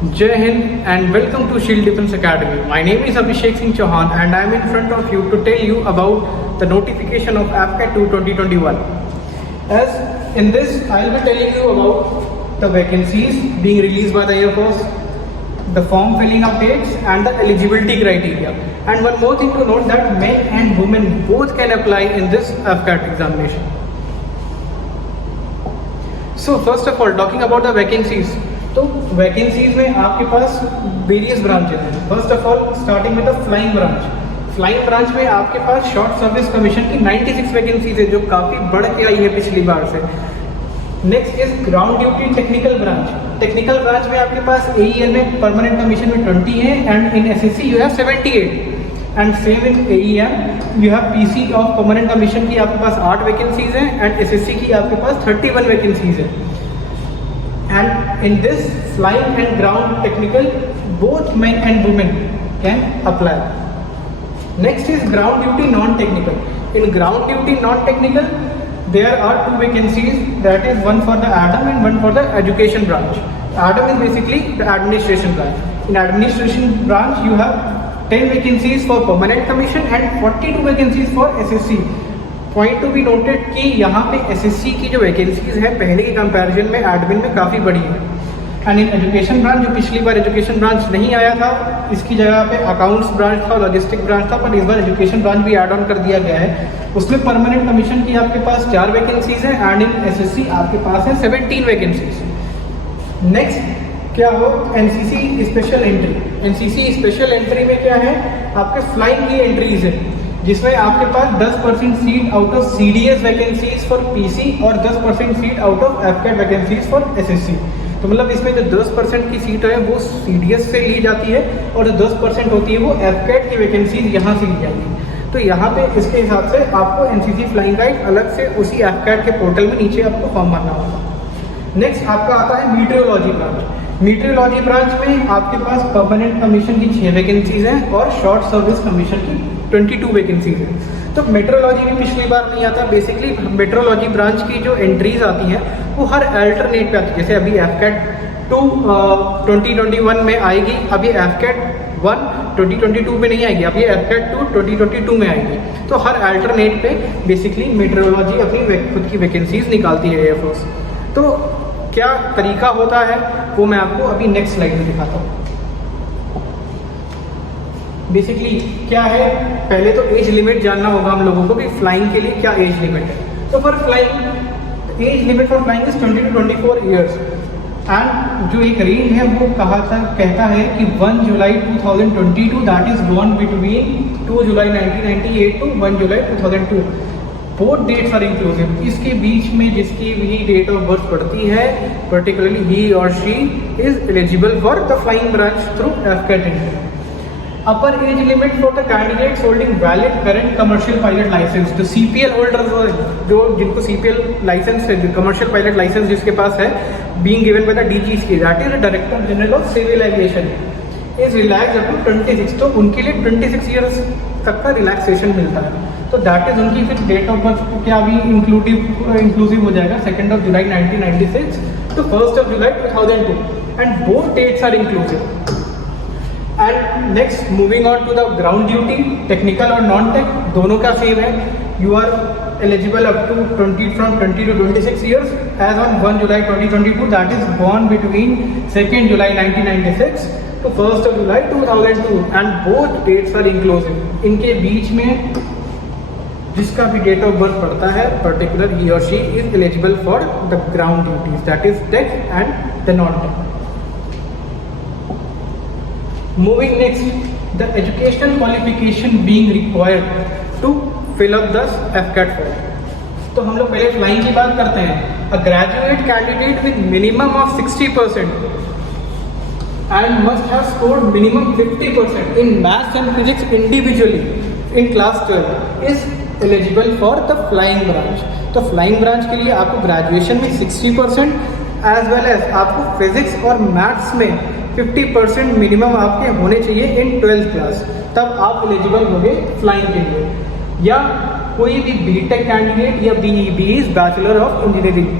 Jai Hind and welcome to Shield Defense Academy. My name is Abhishek Singh Chauhan and I am in front of you to tell you about the notification of AFCAT 2 2021. As in this, I will be telling you about the vacancies being released by the Air Force, the form filling updates and the eligibility criteria. And one more thing to note that men and women both can apply in this AFCAT examination. So first of all, talking about the vacancies. तो vacancies में आपके पास various branches हैं. First of all starting with the flying branch. Flying branch में आपके पास short service commission की 96 vacancies है, जो काफ़ी बढ़ के आई है पिछली बार से. Next is ground duty technical branch. Technical branch में आपके पास AEN में परमानेंट कमीशन में 20 है and in SSC you have 78 and same in AEM you have PC of permanent commission की आपके पास 8 वैकेंसीज हैं एंड SSC की आपके पास 31 वैकेंसीज है. And in this flying and ground technical, both men and women can apply. Next is ground duty non-technical. In ground duty non-technical, there are 2 vacancies. That is one for the ADAM and one for the education branch. ADAM is basically the administration branch. In administration branch, you have 10 vacancies for permanent commission and 42 vacancies for SSC. Point to be noted कि यहाँ पे SSC की जो vacancies है पहले के comparison में admin में काफ़ी बड़ी है. एंड इन एजुकेशन ब्रांच, जो पिछली बार एजुकेशन ब्रांच नहीं आया था, इसकी जगह पे अकाउंट्स ब्रांच था, लॉजिस्टिक ब्रांच था, पर इस बार एजुकेशन ब्रांच भी ऐड ऑन कर दिया गया है. उसमें परमानेंट कमीशन की आपके पास 4 वैकेंसीज हैं एंड इन SSC आपके पास है 17 वैकेंसीज. नेक्स्ट क्या हो, NCC special entry. NCC special entry में क्या है, आपके फ्लाइंग की एंट्रीज है, जिसमें आपके पास 10% seat out of CDS vacancies for PC और 10% seat out of AFCAT vacancies for SSC. तो मतलब इसमें जो 10% की सीट है वो CDS से ली जाती है और जो 10% होती है वो AFCAT की वैकेंसीज यहाँ से ली जाती है. तो यहाँ पे इसके हिसाब से आपको NCC फ्लाइंग का एक अलग से उसी AFCAT के पोर्टल में नीचे आपको फॉर्म भरना होगा. नेक्स्ट आपका आता है मीटरोलॉजी ब्रांच. मीटरोलॉजी ब्रांच में आपके पास परमानेंट कमीशन की 6 वैकेंसीज हैं और शॉर्ट सर्विस कमीशन की 22 वैकेंसीज हैं. तो मेट्रोलॉजी भी पिछली बार नहीं आता. बेसिकली मेट्रोलॉजी ब्रांच की जो एंट्रीज आती हैं वो हर अल्टरनेट पे आती है. जैसे अभी AFCAT 2 2021 में आएगी, अभी AFCAT 1 2022 में नहीं आएगी, अभी AFCAT 2 2022 में आएगी. तो हर अल्टरनेट पे बेसिकली मेट्रोलॉजी अपनी खुद की वैकेंसीज निकालती है एयर फोर्स. तो क्या तरीका होता है वो मैं आपको अभी नेक्स्ट स्लाइड में दिखाता हूँ. बेसिकली क्या है, पहले तो एज लिमिट जानना होगा हम लोगों को कि फ्लाइंग के लिए क्या एज लिमिट है. तो for flying age limit for flying is 20 to 24 years and जो एक रेंज है वो कहता है कि 1 जुलाई 2022 that is born between 2 July 1998 to 1 July 2002. Both dates are inclusive. इसके बीच में जिसकी भी डेट ऑफ बर्थ पड़ती है, पर्टिकुलरली ही और she is eligible for the flying branch through AFCAT entry. Upper age limit for the candidates holding valid current commercial pilot licence. जो CPL holders, जो जिनको CPL लाइसेंस है, commercial pilot licence जिसके पास है, being given by the DG की, that is director general of civil aviation, is relax up to 26. तो उनके लिए 26 ईयर्स तक का रिलैक्सेशन मिलता है. तो दैट इज उनकी फिर डेट ऑफ बर्थ क्या भी इंक्लूसिव हो जाएगा, 2 July 1996 to 1 July 2002 and both dates are inclusive. And next moving on to the ground duty technical और नॉन टेक, दोनों का सेम है. You are eligible up to 20 to 26 years age on 1 July 2022 that is born between 2 July 1996 to 1 July 2002 and both dates are inclusive. इनके बीच में जिसका भी date of birth पड़ता है, पर्टिकुलर ही और she is eligible for the ground duties, that is tech and the non tech. Moving next, the educational qualification being required to fill up the AFCAT form. तो हम लोग पहले flying की बात करते हैं. A graduate candidate with minimum of 60% and must have scored minimum 50% in maths and physics individually in class 12 is eligible for the flying branch. तो flying branch के लिए आपको ग्रेजुएशन में 60% एज वेल एज आपको फिजिक्स और maths में 50% minimum आपके होने चाहिए इन 12th क्लास, तब आप एलिजिबल होंगे फ्लाइंग के लिए. या कोई भी BTech कैंडिडेट या BE bachelor of engineering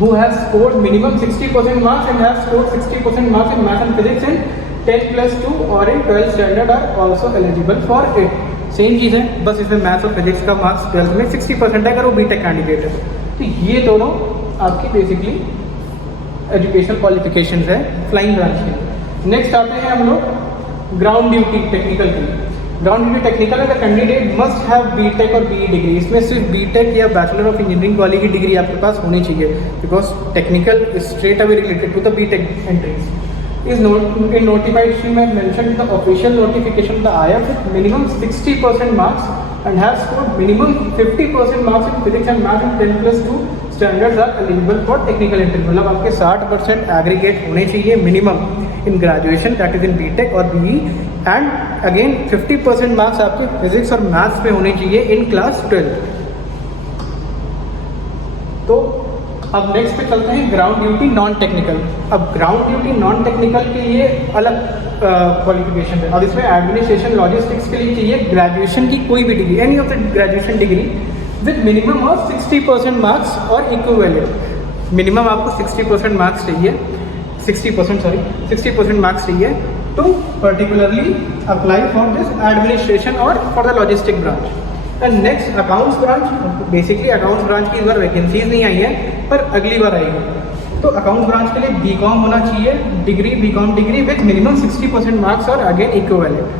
who has scored minimum 60% marks and has scored 60% marks in math and physics in 10+2 or in 12th standard are also eligible for it. Same चीज़ है, बस इसमें मैथ्स और physics का marks 12th में 60% है अगर वो बीटेक कैंडिडेट है। तो ये दोनों आपकी बेसिकली एजुकेशनल क्वालिफिकेशंस है फ्लाइंग ब्रांच के। नेक्स्ट आते हैं हम लोग ग्राउंड ड्यूटी टेक्निकल की। ग्राउंड ड्यूटी टेक्निकल का कैंडिडेट मस्ट हैव बीटेक और बीई डिग्री। इसमें सिर्फ बीटेक या बैचलर ऑफ इंजीनियरिंग वाली की डिग्री आपके पास होनी चाहिए, because technical is straight away related to the BTech entries. Is in notified stream have mentioned the official notification the IIF with minimum 60% marks and have scored minimum 50% marks in physics and math in 10+2 standards are eligible for technical entry. मतलब आपके 60% aggregate होने चाहिए minimum in graduation, that is in BTech और BE, and again 50% marks आपके physics और maths पे होने चाहिए इन क्लास 12। तो अब नेक्स्ट पे चलते हैं ग्राउंड ड्यूटी नॉन टेक्निकल। अब ग्राउंड ड्यूटी नॉन टेक्निकल के लिए अलग क्वालिफिकेशन है। अब इसमें एडमिनिस्ट्रेशन लॉजिस्टिक्स के लिए चाहिए ग्रेजुएशन की कोई भी degree, any of the graduation degree with minimum of 60% marks और इक्विवेलेंट। मिनिमम आपको 60% मार्क्स चाहिए, 60% मार्क्स चाहिए to particularly apply for this administration or for the logistic branch. And next accounts branch, basically accounts branch की इस बार vacancies नहीं आई है पर अगली बार आएगी। तो अकाउंट्स ब्रांच के लिए बीकॉम होना चाहिए degree, BCom degree with minimum 60% marks और अगेन इक्विवेलेंट।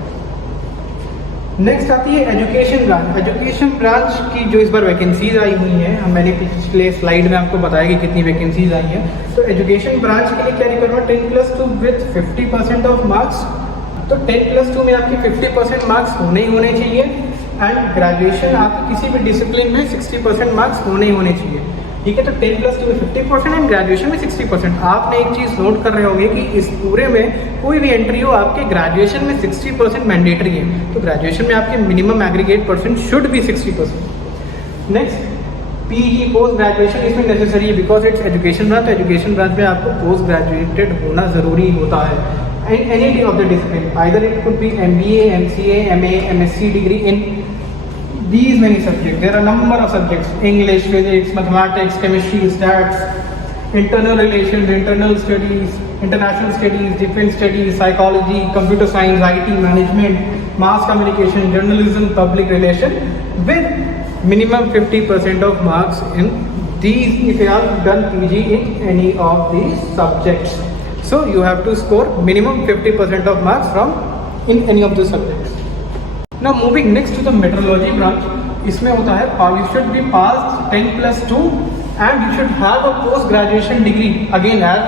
नेक्स्ट आती है एजुकेशन ब्रांच। एजुकेशन ब्रांच की जो इस बार वैकेंसीज आई हुई हैं, मैंने पिछले स्लाइड में आपको बताया कि कितनी वैकेंसीज आई हैं। तो एजुकेशन ब्रांच के लिए क्या रिक्वायरमेंट, 10+2 विथ 50% ऑफ मार्क्स। तो 10+2 में आपके 50% मार्क्स होने ही होने चाहिए, एंड ग्रेजुएशन आपके किसी भी डिसिप्लिन में 60% मार्क्स होने ही होने चाहिए। ठीक है, तो 10+2 में 50% एंड ग्रेजुएशन में 60%। आपने एक चीज़ नोट कर रहे होंगे कि इस पूरे में कोई भी एंट्री हो आपके ग्रेजुएशन में 60% मैंडेटरी है। तो ग्रेजुएशन में आपके minimum aggregate percent should be 60%। Next PG post graduation इसमें नेसेसरी है बिकॉज इट्स एजुकेशन ब्रांच। तो एजुकेशन ब्रांच में आपको पोस्ट ग्रेजुएटेड होना ज़रूरी होता है in any of the discipline, either it could be MBA, MCA, MA, MSc degree in these many subjects. There are a number of subjects: English, physics, mathematics, chemistry, stats, internal relations, internal studies, international studies, defense studies, psychology, computer science, IT management, mass communication, journalism, public relation, with minimum 50% of marks in these if you have done PG in any of these subjects. So you have to score minimum 50% of marks from in any of the subjects. Now moving next to the metrology branch, इसमें होता है you should be passed 10+2 and you should have a post graduation degree. Again as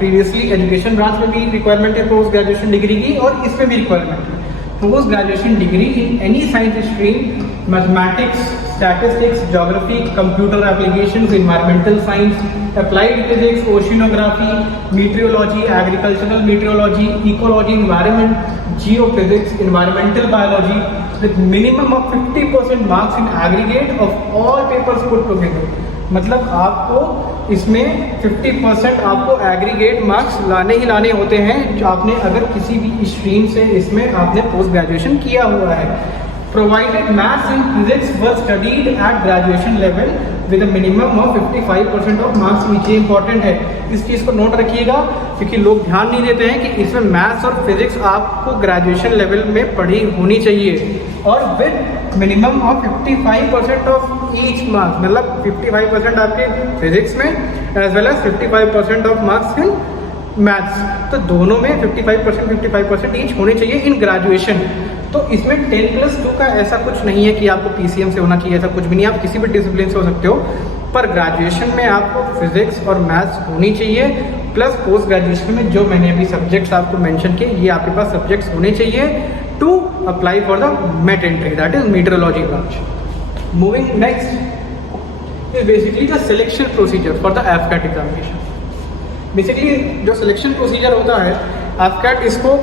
previously education branch में भी requirement है post graduation degree की, और इसमें भी requirement है post graduation degree in any science stream, mathematics, statistics, geography, computer applications, environmental science, applied physics, oceanography, meteorology, agricultural meteorology, ecology, environment, geophysics, environmental biology, with minimum of 50% marks in aggregate of all papers put together. मतलब आपको इसमें 50% आपको aggregate marks लाने ही लाने होते हैं जो आपने अगर किसी भी स्ट्रीम से इसमें आपने पोस्ट ग्रेजुएशन किया हुआ है। Provided maths and physics were studied at graduation level with a minimum of 55% of marks. नीचे इंपॉर्टेंट है, इस चीज़ को नोट रखिएगा क्योंकि लोग ध्यान नहीं देते हैं कि इसमें मैथ्स और फिजिक्स आपको ग्रेजुएशन लेवल में पढ़ी होनी चाहिए, और with minimum of 55% of each marks. मतलब 55% आपके फिजिक्स में as well as 55% of marks in maths. तो दोनों में 55% ईच होने चाहिए इन ग्रेजुएशन। तो इसमें 10+2 का ऐसा कुछ नहीं है कि आपको PCM से होना चाहिए, ऐसा कुछ भी नहीं। आप किसी भी डिसिप्लिन से हो सकते हो, पर ग्रेजुएशन में आपको फिजिक्स और मैथ्स होनी चाहिए, प्लस पोस्ट ग्रेजुएशन में जो मैंने अभी सब्जेक्ट्स आपको मेंशन किए ये आपके पास सब्जेक्ट्स होने चाहिए to apply for the met entry, that is meteorology branch. Moving next is basically the selection procedure for the AFCAT examination. Basically जो सिलेक्शन प्रोसीजर होता है AFCAT इसको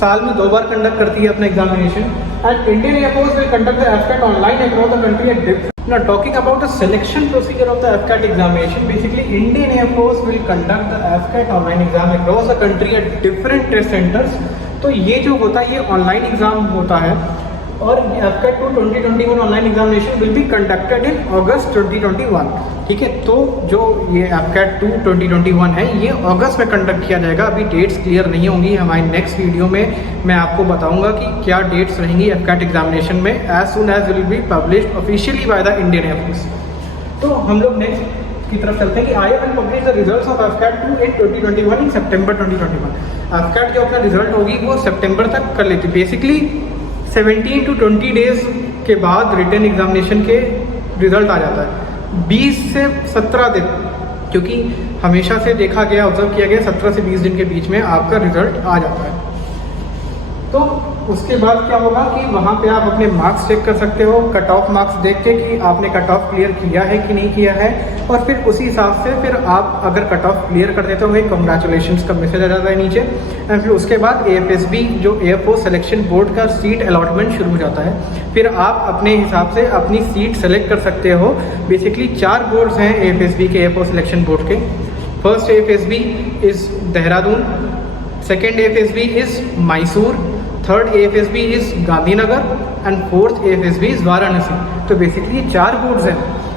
साल में 2 बार कंडक्ट करती है अपना examination, and Indian air force will conduct the AFCAT online across the country at different. Now talking about the selection procedure of the AFCAT examination, basically Indian Air Force will conduct the AFCAT online exam across the country at different test centers। तो ये जो होता है ये online exam होता है, और AFCAT 2 2021 online examination will be conducted in August 2021। ठीक है, तो जो ये AFCAT 2 2021 है ये अगस्त में कंडक्ट किया जाएगा। अभी डेट्स क्लियर नहीं होंगी, हमारी नेक्स्ट वीडियो में मैं आपको बताऊंगा कि क्या डेट्स रहेंगी AFCAT एग्जामिनेशन में as soon as will be published officially by the Indian air force. तो हम लोग नेक्स्ट की तरफ चलते हैं कि IAF will publish the results of AFCAT 2 in 2021 in September 2021। AFCAT जो अपना रिजल्ट होगी वो सितंबर तक कर लेती है। बेसिकली 17 to 20 डेज के बाद रिटन एग्जामिनेशन के रिजल्ट आ जाता है, 20 से 17 दिन, क्योंकि हमेशा से देखा गया, ऑब्जर्व किया गया 17 से 20 दिन के बीच में आपका रिजल्ट आ जाता है। तो उसके बाद क्या होगा कि वहाँ पे आप अपने मार्क्स चेक कर सकते हो, कट ऑफ मार्क्स देख के कि आपने कट ऑफ क्लियर किया है कि नहीं किया है, और फिर उसी हिसाब से फिर आप अगर कट ऑफ क्लियर कर देते हो भाई कॉन्ग्रेचुलेशंस का मैसेज आ जाता है नीचे। एंड फिर उसके बाद AFSB जो एयरफोर्स सिलेक्शन बोर्ड का सीट अलॉटमेंट शुरू हो जाता है। फिर आप अपने हिसाब से अपनी सीट सेलेक्ट कर सकते हो। बेसिकली 4 बोर्ड्स हैं AFSB के, एयरफोर्स सिलेक्शन बोर्ड के। First AFSB is Dehradun, second AFSB is Mysore, third AFSB is Gandhinagar and fourth AFSB is Varanasi. तो बेसिकली 4 बोर्ड्स हैं।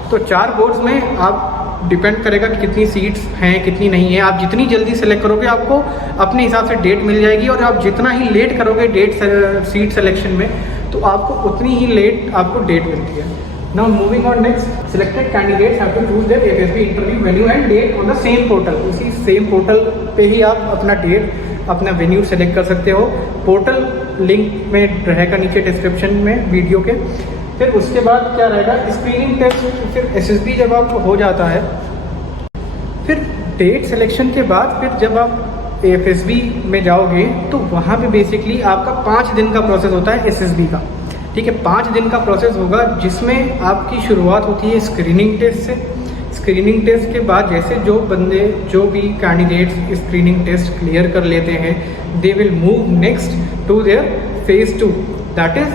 तो 4 बोर्ड्स में आप डिपेंड करेगा कि कितनी सीट्स हैं कितनी नहीं है। आप जितनी जल्दी सेलेक्ट करोगे आपको अपने हिसाब से डेट मिल जाएगी, और आप जितना ही लेट करोगे सीट सिलेक्शन में तो आपको उतनी ही लेट आपको डेट मिलती है। Now moving on next, selected candidates have to choose their AFSB interview venue and date on the same portal। उसी सेम पोर्टल पे ही आप अपना डेट, अपना वेन्यू सेलेक्ट कर सकते हो। पोर्टल लिंक में रहेगा नीचे डिस्क्रिप्शन में वीडियो के। फिर उसके बाद क्या रहेगा, स्क्रीनिंग टेस्ट, फिर SSB जब आप हो जाता है, फिर डेट सिलेक्शन के बाद फिर जब आप AFSB में जाओगे तो वहाँ पे बेसिकली आपका 5 दिन का प्रोसेस होता है SSB का। ठीक है, 5 दिन का प्रोसेस होगा जिसमें आपकी शुरुआत होती है स्क्रीनिंग टेस्ट से। स्क्रीनिंग टेस्ट के बाद जैसे जो भी कैंडिडेट्स स्क्रीनिंग टेस्ट क्लियर कर लेते हैं, they will move next to their phase 2, that is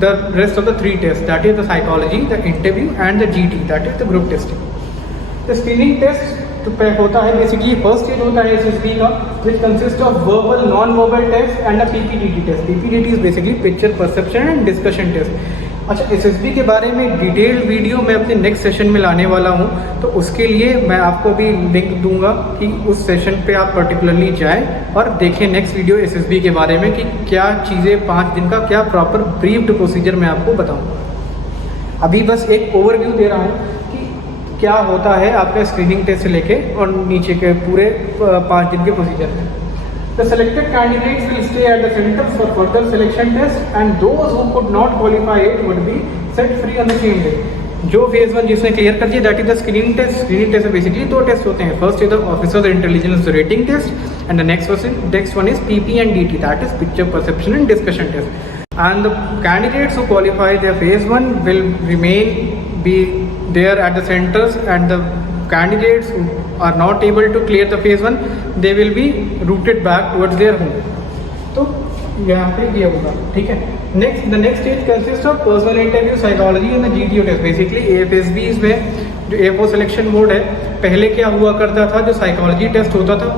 the rest of the 3 test, that is the psychology, the interview and the GT, that is the group testing. The screening test तो होता है basically first stage होता है SSB का, which consist of verbal, non verbal test and a PPDT test. PPDT is basically picture perception and discussion test. अच्छा, SSB के बारे में डिटेल्ड वीडियो मैं अपने नेक्स्ट सेशन में लाने वाला हूँ, तो उसके लिए मैं आपको भी लिंक दूंगा कि उस सेशन पे आप पर्टिकुलरली जाएं और देखें नेक्स्ट वीडियो SSB के बारे में कि क्या चीज़ें 5 दिन का क्या प्रॉपर ब्रीफ्ड प्रोसीजर मैं आपको बताऊँगा। अभी बस एक ओवरव्यू दे रहा हूँ क्या होता है आपका स्क्रीनिंग टेस्ट से लेके और नीचे के पूरे 5 दिन के प्रोसीजर में। The selected candidates will stay at the centers for further selection test and those who could not qualify it would be set free on the same day। जो फेज 1 जिसने क्लियर कर दिया that is the screening test. Screening test में basically 2 test होते हैं। First is the officers intelligence rating test and the next one is PP and DT, that is picture perception and discussion test. And the candidates who qualify their phase 1 will be there at the centers, and the candidates who are not able to clear the phase 1 they will be routed back towards their home। तो यहाँ पे ये होगा, ठीक है। The next stage consists of personal interview, psychology and the GTO test। Basically AFSBs में जो air force selection board है, पहले क्या हुआ करता था, जो साइकोलॉजी टेस्ट होता था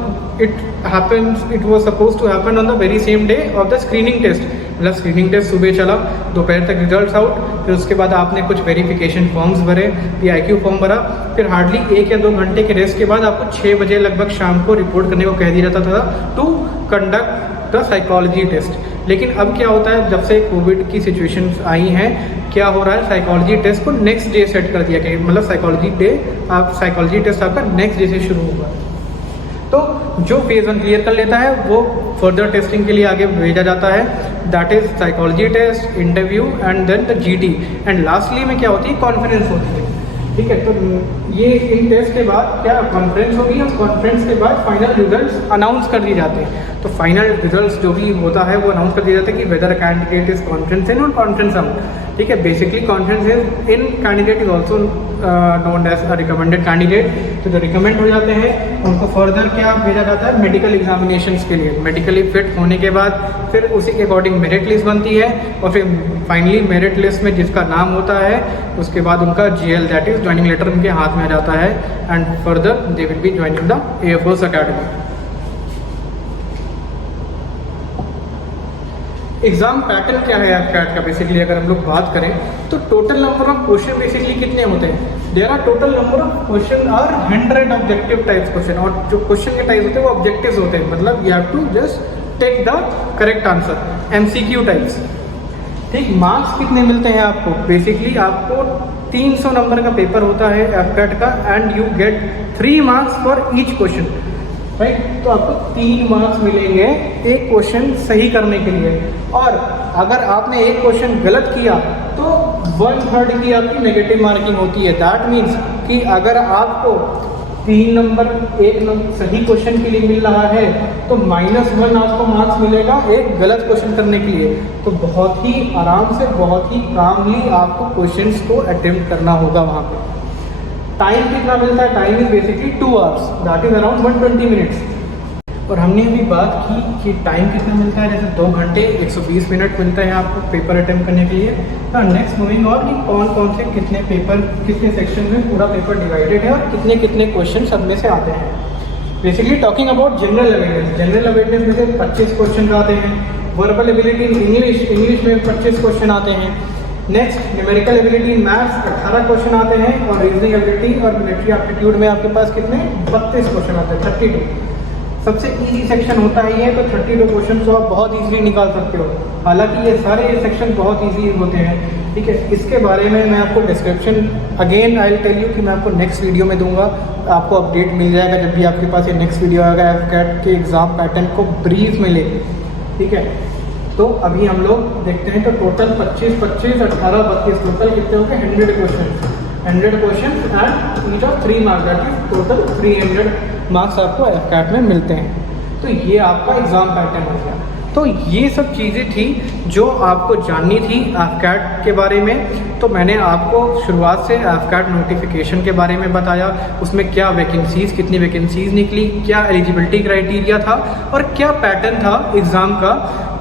it was supposed to happen on the very same day of the screening test। मतलब स्क्रीनिंग टेस्ट सुबह चला, दोपहर तक रिजल्ट्स आउट, फिर उसके बाद आपने कुछ वेरिफिकेशन फॉर्म्स भरे, PIQ फॉर्म भरा, फिर हार्डली 1 या 2 घंटे के रेस्ट के बाद आपको 6 बजे लगभग शाम को रिपोर्ट करने को कह दिया जाता था to conduct the psychology test. लेकिन अब क्या होता है, जब से कोविड की सिचुएशंस आई हैं, क्या हो रहा है, साइकोलॉजी टेस्ट को नेक्स्ट डे सेट कर दिया गया। मतलब साइकोलॉजी टेस्ट आपका नेक्स्ट डे से शुरू होगा। तो जो फेज 1 क्लियर कर लेता है वो फर्दर टेस्टिंग के लिए आगे भेजा जाता है, that is psychology test, interview and then the GT। And lastly में क्या होती है, कॉन्फ्रेंस होती है। ठीक है, तो ये इन टेस्ट के बाद क्या कॉन्फ्रेंस होगी, और कॉन्फ्रेंस के बाद फाइनल रिजल्ट्स अनाउंस कर दिए जाते हैं। तो फाइनल रिजल्ट्स जो भी होता है वो अनाउंस कर दिया जाता है कि whether candidate is conference in और कॉन्फ्रेंस आउट। ठीक है, basically conference in candidate is also known as a recommended candidate. तो जो रिकमेंड हो जाते हैं उनको फर्दर क्या भेजा जाता है, मेडिकल एग्जामिनेशंस के लिए। मेडिकली फिट होने के बाद फिर उसी के अकॉर्डिंग मेरिट लिस्ट बनती है, और फिर फाइनली मेरिट लिस्ट में जिसका नाम होता है उसके बाद उनका GL that is joining letter उनके हाथ में आ जाता है, and further they will be joining the air force academy. Exam pattern क्या है एफकैट का बेसिकली अगर हम लोग बात करें तो total number of question basically कितने होते हैं, there are total number of question are 100 objective types question, और जो क्वेश्चन के टाइप होते हैं वो ऑब्जेक्टिव्स होते हैं, मतलब you have to just take the correct answer, MCQ types. ठीक, मार्क्स कितने मिलते हैं आपको, बेसिकली आपको 300 नंबर का पेपर होता है एफकैट का and you get 3 marks for each question, right. तो आपको 3 मार्क्स मिलेंगे एक क्वेश्चन सही करने के लिए, और अगर आपने एक क्वेश्चन गलत किया तो 1/3 की आपकी नेगेटिव मार्किंग होती है। दैट मीन्स कि अगर आपको 3 नंबर एक सही क्वेश्चन के लिए मिल रहा है तो -1 आपको मार्क्स मिलेगा एक गलत क्वेश्चन करने के लिए। तो बहुत ही आराम से, बहुत ही कामली आपको क्वेश्चंस को अटेम्प्ट करना होगा वहाँ पे। टाइम कितना मिलता है, time is basically 2 hours, that is around 120 minutes. और हमने अभी बात की कि टाइम कितना मिलता है, जैसे 2 घंटे 120 मिनट मिलता है आपको पेपर अटेम्प्ट करने के लिए। नेक्स्ट मूविंग और कि कौन कौन से कितने पेपर कितने सेक्शन में पूरा पेपर डिवाइडेड है और कितने कितने क्वेश्चन सब में से आते हैं। Basically talking about general awareness, general awareness में से 25 क्वेश्चन आते हैं। वर्बल एबिलिटी इन इंग्लिश में 25 क्वेश्चन आते हैं। Next numerical ability in maths 18 question आते हैं, और रीजनिंग एबिलिटी और मिलिट्री एप्टीट्यूड में आपके पास कितने 32 क्वेश्चन आते हैं, 32। सबसे इजी सेक्शन होता है ये, तो 32 क्वेश्चन तो आप बहुत इजीली निकाल सकते हो। हालांकि ये सारे सेक्शन बहुत इजी होते हैं, ठीक है। इसके बारे में मैं आपको description again I will tell you कि मैं आपको नेक्स्ट वीडियो में दूंगा, आपको अपडेट मिल जाएगा जब भी आपके पास ये नेक्स्ट वीडियो आएगा एफकैट के एग्ज़ाम पैटर्न को ब्रीफ में लेके, ठीक है। तो अभी हम लोग देखते हैं, तो टोटल 25, 18, 32 टोटल कितने हो गए 100 question and each of 3 marks, that is total 300 marks आपको एफकैट में मिलते हैं। तो ये आपका एग्ज़ाम पैटर्न हो गया। तो ये सब चीज़ें थी जो आपको जाननी थी एफकैट के बारे में। तो मैंने आपको शुरुआत से एफकैट नोटिफिकेशन के बारे में बताया, उसमें क्या वैकेंसीज़, कितनी वैकेंसीज़ निकली, क्या एलिजिबिलिटी क्राइटेरिया था और क्या पैटर्न था एग्ज़ाम का,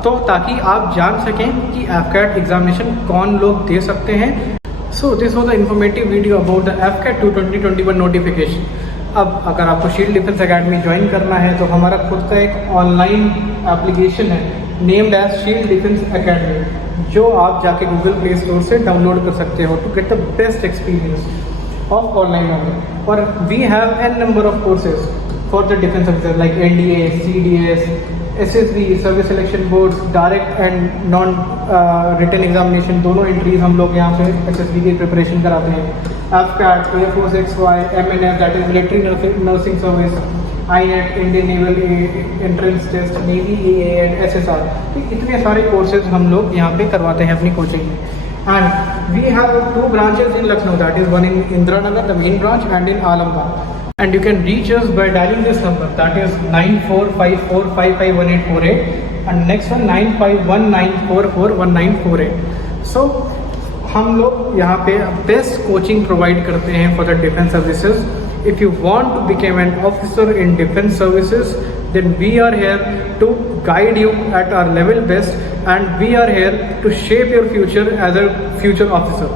तो ताकि आप जान सकें कि एफकैट एग्जामिनेशन कौन लोग दे सकते हैं। So this was the informative video about the AFCAT 2021 notification. अब अगर आपको शील्ड डिफेंस एकेडमी ज्वाइन करना है तो हमारा खुद का एक ऑनलाइन एप्लीकेशन है named as Shield Defence Academy, जो आप जाके गूगल प्ले स्टोर से डाउनलोड कर सकते हो to get the best experience of online learning. और we have an number of courses for the defence officer like NDA, CDS, SSB, service selection boards, direct and non written examination, दोनों entries हम लोग यहाँ पे SSB की preparation कराते हैं। AFCAT, air force XY, MNF that is military nursing service, INET, Indian naval entrance test, navy AA and SSR, इतने सारे कोर्सेज हम लोग यहाँ पे करवाते हैं अपनी कोचिंग में। And we have 2 branches in Lucknow, that is one in Indiranagar the main branch and in Alambagh. And you can reach us by dialing this number, that is 9454551848 and next one 9519441948. So हम लोग यहाँ पे बेस्ट कोचिंग प्रोवाइड करते हैं for the defence services. If you want to become an officer in defence services then we are here to guide you at our level best and we are here to shape your future as a future officer.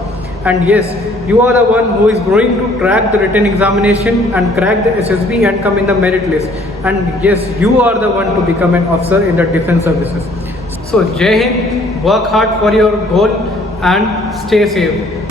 And yes, you are the one who is going to crack the written examination and crack the SSB and come in the merit list. And yes, you are the one to become an officer in the defense services. So Jai Hind, work hard for your goal and stay safe.